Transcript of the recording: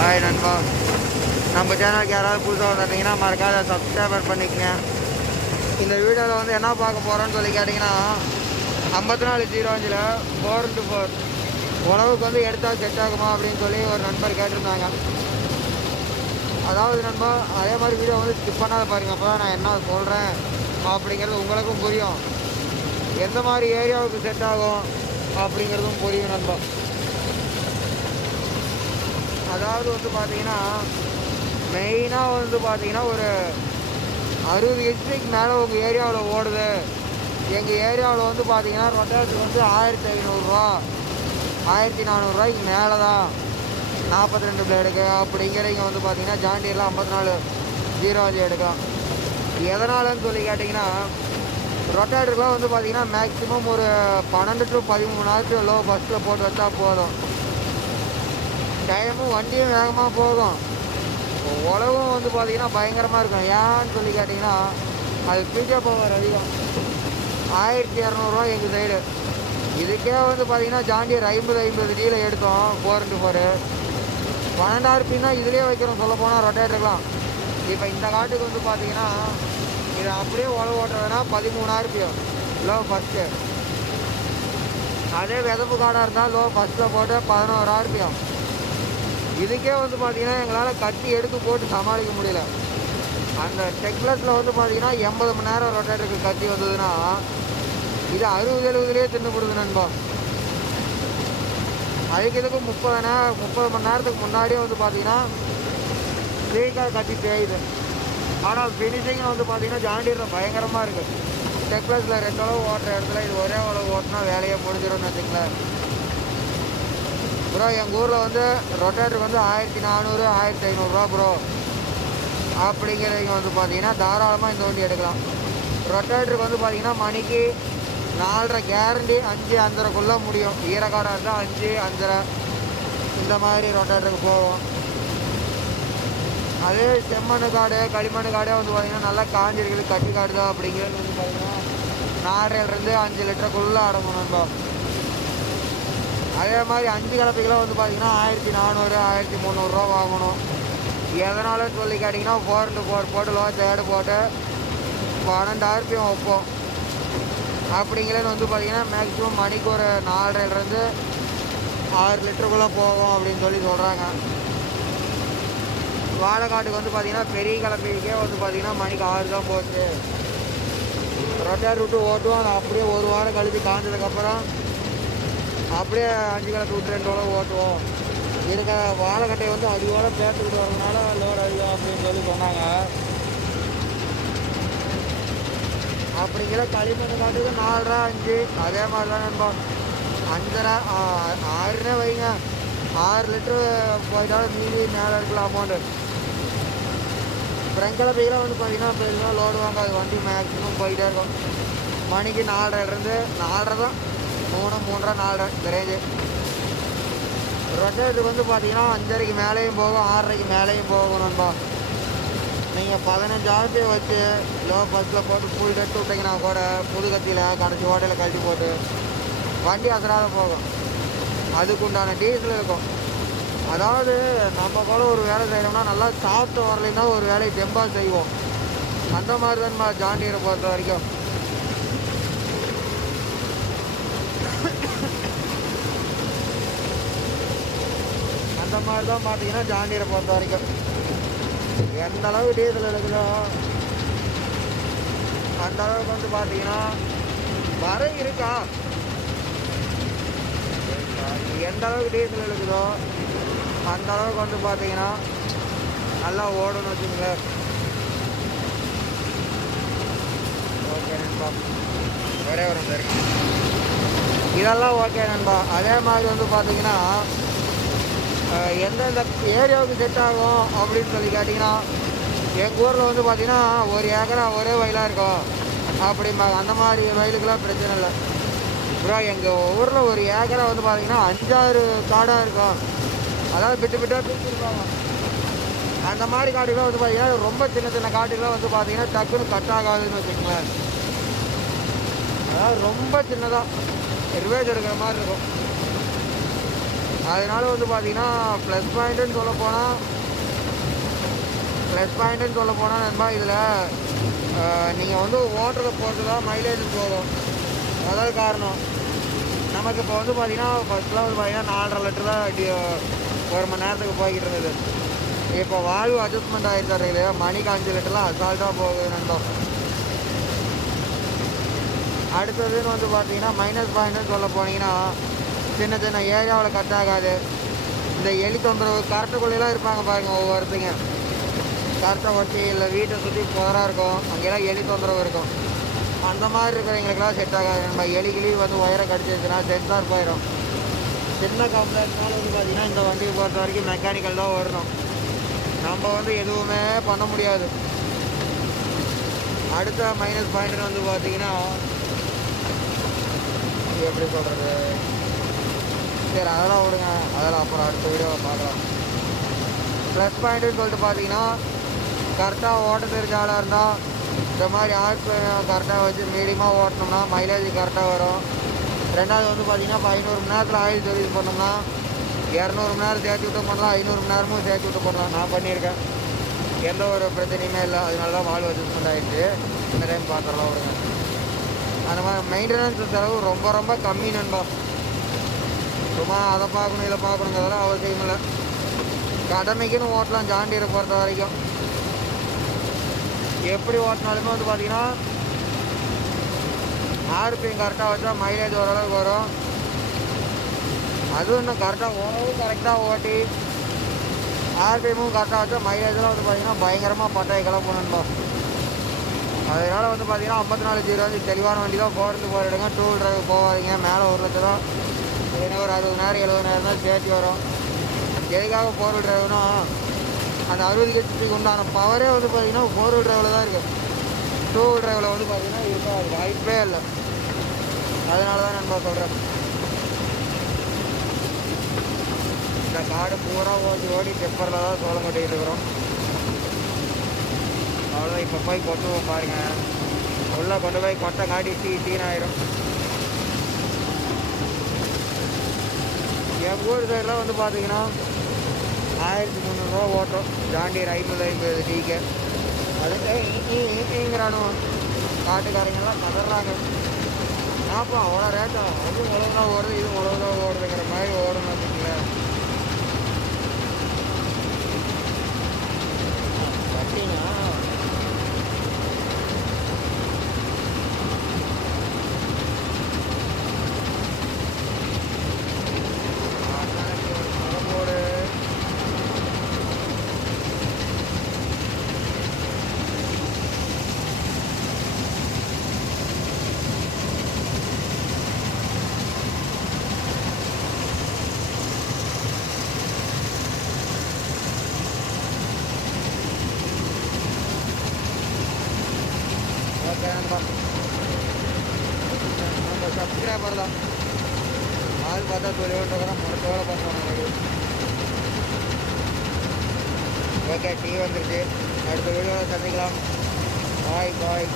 Hi நண்பா. நம்ம சேனலுக்கு யாராவது புதுசாக வந்துட்டீங்கன்னா மறக்காத சப்ஸ்கிரைபர் பண்ணிக்கங்க. இந்த வீடியோவில் வந்து என்ன பார்க்க போகிறோன்னு சொல்லி கேட்டிங்கன்னா ஐம்பத்தி நாலு ஜீரோ அஞ்சில் ஃபோர் இன்ட்டு ஃபோர் உணவுக்கு வந்து எடுத்தால் செட் ஆகுமா அப்படின்னு சொல்லி ஒரு நண்பர் கேட்டிருந்தாங்க. அதாவது நண்பா அதே மாதிரி வீடியோ வந்து ஸ்கிப் பண்ணாத பாருங்க. அப்போ நான் என்ன சொல்கிறேன் அப்படிங்கிறது உங்களுக்கும் புரியும். எந்த மாதிரி ஏரியாவுக்கு செட் ஆகும் அப்படிங்கிறதும் புரியும் நண்பா. அதாவது வந்து பார்த்தீங்கன்னா மெயினாக வந்து பார்த்தீங்கன்னா ஒரு அறுபது ஹெச்பிக்கு மேலே உங்கள் ஏரியாவில் ஓடுது. எங்கள் ஏரியாவில் வந்து பார்த்தீங்கன்னா ரொட்டாட்டுக்கு வந்து ஆயிரத்தி ஐநூறுரூவா ஆயிரத்தி நானூறுரூவாய்க்கு மேலே தான் நாற்பத்தி ரெண்டு பிளேடுக்கு அப்படிங்கிறவங்க வந்து பார்த்தீங்கன்னா ஜாண்டியரில் ஐம்பத்தி நாலு ஜீரோ அஞ்சு எடுக்கலாம். எதனாலன்னு சொல்லி கேட்டிங்கன்னா ரொட்டாட்டருக்குலாம் வந்து பார்த்திங்கன்னா மேக்ஸிமம் ஒரு பன்னெண்டு டு பதிமூணாயிரத்து லோ பஸ்ஸில் போட்டு வச்சா போதும். டைமும் வண்டியும் வேகமாக போகும். உழவும் வந்து பார்த்திங்கன்னா பயங்கரமாக இருக்கும். ஏன்னு சொல்லி கேட்டிங்கன்னா அது பீஜா பவர் அதிகம். ஆயிரத்தி இரநூறுவா எங்கள் சைடு இதுக்கே வந்து பார்த்தீங்கன்னா ஜாண்டியர் ஐம்பது ஐம்பது டீல எடுத்தோம். ஃபோர் இன்ட்டு ஃபோரு பன்னெண்டாயிரத்தினா இதுலேயே வைக்கிறோம் சொல்ல போனால் ரொட்டேட்டருக்கலாம் இப்போ இந்த காட்டுக்கு வந்து பார்த்தீங்கன்னா இது அப்படியே உழவு ஓட்டுறதுனா பதிமூணாயிரத்தையும் லோ ஃபஸ்ட்டு அதே விதப்பு காடாக இருந்தால் லோ ஃபஸ்ட்டில் போட்டு பதினோராயிரத்தையும் இதுக்கே வந்து பார்த்தீங்கன்னா எங்களால் கட்டி எடுத்து போட்டு சமாளிக்க முடியல. அந்த டெக்லஸில் வந்து பார்த்தீங்கன்னா எண்பது மணி நேரம் ரொட்டேட்டருக்கு கட்டி வந்ததுன்னா இது அறுபது எழுபதுலேயே தின்னுப்படுது நண்பா. அதுக்கு இதுக்கு முப்பது நேரம் முப்பது மணி நேரத்துக்கு முன்னாடியே வந்து பார்த்தீங்கன்னா ஸ்பீக்கர் கட்டி தேயுது. ஆனால் ஃபினிஷிங் வந்து பார்த்தீங்கன்னா ஜாண்டியில் பயங்கரமாக இருக்குது டெக்லஸில் ரெண்டு அளவு ஓட்டுற இடத்துல இது ஒரே அளவு ஓட்டினா வேலையை முடிஞ்சிடும்னு வச்சுங்களேன் ப்ரோ எங்கள் ஊரில் வந்து ரொட்டேட்டருக்கு வந்து ஆயிரத்தி நானூறு ஆயிரத்தி ஐநூறுரூவா ப்ரோ அப்படிங்கிறவங்க வந்து பார்த்தீங்கன்னா தாராளமாக இந்த வண்டி எடுக்கலாம். ரொட்டேட்டருக்கு வந்து பார்த்தீங்கன்னா மணிக்கு நாலரை கேரண்டி அஞ்சு அஞ்சரைக்குள்ளே முடியும். ஈரக்காடாக இருந்தால் அஞ்சு அஞ்சரை. இந்த மாதிரி ரொட்டேட்டருக்கு போவோம். அதே செம்மண் காடு களிமண் காடே வந்து பார்த்திங்கன்னா நல்லா காஞ்சிருக்குது. கட்டி காடுதா அப்படிங்கிறது வந்து பார்த்தீங்கன்னா நாலரைலேருந்து அஞ்சு லிட்டருக்குள்ளே அடங்கணும் நண்பா அதே மாதிரி அஞ்சு கலப்பைக்கெல்லாம் வந்து பார்த்தீங்கன்னா ஆயிரத்தி நானூறு ஆயிரத்தி முந்நூறுரூவா வாங்கணும். எதனால சொல்லி கேட்டிங்கன்னா ஃபோர் இன்ட்டு ஃபோர் போட்டு லோ தேர்டு போட்டு பன்னெண்டாயிரத்தையும் வைப்போம். அப்படிங்கிறது வந்து பார்த்திங்கன்னா மேக்ஸிமம் மணிக்கு ஒரு நாலரைலேருந்து ஆறு லிட்டருக்குள்ளே போகும் அப்படின்னு சொல்லி சொல்கிறாங்க வாழைக்காட்டுக்கு வந்து பார்த்திங்கன்னா பெரிய கலப்பைக்கே வந்து பார்த்தீங்கன்னா மணிக்கு ஆறு தான் போச்சு ரொட்டேர் விட்டு ஓட்டுவோம். அதை அப்படியே ஒரு வாரம் கழித்து காய்ஞ்சதுக்கப்புறம் அப்படியே அஞ்சு கிலோ விட்டு ரெண்டு கிலோ ஓட்டுவோம். இருக்க வாழைக்கட்டையை வந்து அதிகோட பேர்த்துக்கிட்டு வரதுனால லோடு அதிகம் அப்படின்னு சொல்லி சொன்னாங்க. அப்படிங்கிற களிமண் காட்டுக்கு நாலரை அஞ்சு. அதே மாதிரி தான் நண்பா. அஞ்சரை ஆறுனே வைங்க. ஆறு லிட்டரு போயிட்டாலும் மீதி மேலே இருக்கலாம் அமௌண்ட்டு ஃப்ரெங்கில் பையில் வந்து பார்த்தீங்கன்னா பெருசாக லோடு வாங்காது. வண்டி மேக்ஸிமம் போயிட்டே இருக்கும். மணிக்கு நாலரைலேருந்து நாலரை தான். மூணு மூன்றரை நாலரை இந்த ரேஞ்சு ரொட்டேட்டுக்கு வந்து பார்த்தீங்கன்னா அஞ்சரைக்கு மேலேயும் போகும் ஆறரைக்கு மேலேயும் போகும் நண்பா. நீங்கள் பதினஞ்சாவது வச்சு லோ பஸ்ஸில் போட்டு ஃபுல் டெட்டு விட்டீங்கன்னா கூட புது கத்தியில் கடைசி ஓட்டையில் கழட்டி போட்டு வண்டி அசராத போகும். அதுக்கு உண்டான டீசல் இருக்கும். அதாவது நம்ம கூட ஒரு வேலை செய்யணும்னா நல்லா சாப்பிட்டு வரலையும் ஒரு வேலையை தெம்பாக செய்வோம். அந்த மாதிரி தான் ஜாண்டியரை பொறுத்த வரைக்கும் அந்த மாதிரி தான் பார்த்தீங்கன்னா ஜாண்டியரை பொறுத்த வரைக்கும். எந்த அளவு டீசல் எடுக்குதோ அந்த அளவுக்கு வந்து பார்த்தீங்கன்னா வர இருக்கா? எந்த அளவுக்கு டீசல் எடுக்குதோ அந்த அளவுக்கு வந்து பார்த்தீங்கன்னா நல்லா ஓடணும்னு வச்சுங்களேன் ஓகே நண்பா. ஒரே ஒரு இதெல்லாம் ஓகே நண்பா. அதே மாதிரி வந்து பார்த்தீங்கன்னா எந்தெந்த ஏரியாவுக்கு செட் ஆகும் அப்படின்னு சொல்லி கேட்டிங்கன்னா எங்கள் ஊரில் வந்து பார்த்திங்கன்னா ஒரு ஏக்கரா ஒரே வயலாக இருக்கும். அப்படிம்பாங்க அந்த மாதிரி வயலுக்கெல்லாம் பிரச்சனை இல்லை. ப்ரோ எங்கள் ஊரில் ஒரு ஏக்கரா வந்து பார்த்திங்கன்னா அஞ்சாறு காடாக இருக்கும். அதாவது பிட்டு பிட்டாக பிரிச்சிருப்பாங்க. அந்த மாதிரி காடுகள்லாம் வந்து பார்த்திங்கன்னா ரொம்ப சின்ன சின்ன காட்டுகள்லாம் வந்து பார்த்திங்கன்னா டக்குன்னு கட் ஆகாதுன்னு வச்சுக்கோங்களேன். அதாவது ரொம்ப சின்னதாக ரிவேஜ் எடுக்கிற மாதிரி இருக்கும். அதனால வந்து பார்த்தீங்கன்னா ப்ளஸ் பாயிண்ட்டுன்னு சொல்ல போனால் ப்ளஸ் பாயிண்ட்டுன்னு சொல்ல போனால் நண்பா இதில் நீங்கள் வந்து ஓட்டுறதை பொறுத்து தான் மைலேஜ் போகும். அதாவது காரணம். நமக்கு இப்போ வந்து பார்த்தீங்கன்னா ஃபஸ்ட்டில் வந்து பார்த்தீங்கன்னா நாலரை லிட்டர் தான் ஒரு மணி நேரத்துக்கு போய்கிட்டு இருந்தது. இப்போ வாழ்வு அட்ஜஸ்ட்மெண்ட் ஆகிருக்காரு இல்லையா? மணிக்கு அஞ்சு லிட்டர்லாம் அசால்ட்டாக போகுது நண்பா. அடுத்ததுன்னு வந்து பார்த்தீங்கன்னா மைனஸ் பாயிண்ட்னு சொல்ல போனீங்கன்னா சின்ன சின்ன ஏரியாவில் கட் ஆகாது. இந்த எலி தொந்தரவு கரட்டுக்குள்ளெல்லாம் இருப்பாங்க பாருங்க ஒவ்வொருத்தங்க. கரெக்டாக ஒட்டி இல்லை வீட்டை சுற்றி புதராக இருக்கும். அங்கெல்லாம் எலி தொந்தரவு இருக்கும். அந்த மாதிரி இருக்கிறவங்களுக்குலாம் செட் ஆகாது. நம்ம எலிகிளி வந்து ஒயரை கடிச்சிருச்சுன்னா சென்சார் போயிடும் சின்ன கம்ப்ளைண்ட்னால வந்து பார்த்தீங்கன்னா இந்த வண்டியை பொறுத்த வரைக்கும் மெக்கானிக்கல் தான் வரணும் நம்ம வந்து எதுவுமே பண்ண முடியாது. அடுத்த மைனஸ் பாயிண்ட்னு வந்து பார்த்தீங்கன்னா எப்படி சொல்கிறது சரி அதெல்லாம் விடுங்க. அதெல்லாம் அப்புறம் அடுத்த வீடியோவில் பார்க்கலாம். ப்ளஸ் பாயிண்ட்டுன்னு சொல்லிட்டு பார்த்தீங்கன்னா கரெக்டாக ஓட்ட தெரிஞ்ச ஆளாக இருந்தால் இந்த மாதிரி ஆர்ட் கரெக்டாக வச்சு மீடியமாக ஓட்டினோம்னா மைலேஜ் கரெக்டாக வரும். ரெண்டாவது வந்து பார்த்தீங்கன்னா இப்போ ஐநூறு மணி நேரத்தில் ஆயில் சர்வீஸ் பண்ணோம்னா இரநூறு மணி நேரம் சேர்த்து விட்டு பண்ணலாம் ஐநூறு மணி நேரமும் சேர்த்து விட்டு பண்ணலாம் நான் பண்ணியிருக்கேன். எந்த ஒரு பிரச்சனையுமே இல்லை. அதனால தான் வால்வ் அட்ஜஸ்ட்மெண்ட் ஆகிடுச்சு இந்த டைம் பார்த்துடலாம் விடுங்க. அந்த மாதிரி மெயின்டெனன்ஸ் செலவு ரொம்ப ரொம்ப கம்மி நண்பா. சும்மா அதை பார்க்கணும் இதை பார்க்கணுங்கிறதெல்லாம் அவசியம் இல்லை. கடமைக்குன்னு ஓட்டலாம் ஜாண்டியரை பொறுத்த வரைக்கும். எப்படி ஓட்டினாலுமே வந்து பார்த்தீங்கன்னா ஆர்பிஎம் கரெக்டாக வச்சா மைலேஜ் ஓரளவுக்கு வரும். அதுவும் இன்னும் கரெக்டாக ஓரளவு கரெக்டாக ஓட்டி ஆர்பிஎம்மும் கரெக்டாக வச்சா மைலேஜெலாம் வந்து பார்த்தீங்கன்னா பயங்கரமாக பட்டாய் கிளம்பணும்பா அதனால் வந்து பார்த்தீங்கன்னா ஐம்பத்தி நாலு ஜீரோ வந்து தெளிவான வண்டி தான் போகிறது போயிடுங்க டூ டிரைவ் போகாதீங்க மேலே ஒரு லட்சம் தான் ஏன்னா ஒரு அறுபதாயிரம் நேரம் தான் சேர்த்து வரும். எதுக்காக ஃபோர் வீல் டிரைவ்னா அந்த அறுபது ஹெச்பிக்கு உண்டான பவரே வந்து பார்த்தீங்கன்னா ஃபோர் வீல் டிரைவில் தான் இருக்குது டூ வீல் டிரைவில் வந்து பார்த்தீங்கன்னா இருக்காது வாய்ப்பே இல்லை. அதனால தான் நான் சொல்கிறேன் இந்த காடு பூரா ஓடி ஓடி டெப்பரில் தான் சோளம் கட்டிக்கிட்டு இருக்கிறோம். அவ்வளோதான் இப்போ போய் கொட்டுவோம் பாருங்கள் உள்ளே கொண்டு போய் கொட்டை காட்டி டீ டீன் ஆயிரும் எங்கள் ஊர் சைடெலாம் வந்து பார்த்தீங்கன்னா ஆயிரத்தி முந்நூறுரூவா ஓட்டம். ஜாண்டியர் ஐம்பது ஐம்பது டீக்கு அது காட்டுக்காரங்கெல்லாம் கதறாங்க. ஆப்பா அவ்வளோ ரேட்டா? அது உழவு தான் ஓடுது இது உழவு தான் ஓடுதுங்கிற மாதிரி ஓடணும் வச்சுக்கல நண்பா நம்ம சப்ஸ்கிரைபர் தான் ஆள் பார்த்தா தொழில்நுட்பம் மருத்துவ பண்ணுறோம் நமக்கு ஓகே டீ வந்துருச்சு. அடுத்த வீடியோவில் சந்திக்கலாம். பாய் பாய்.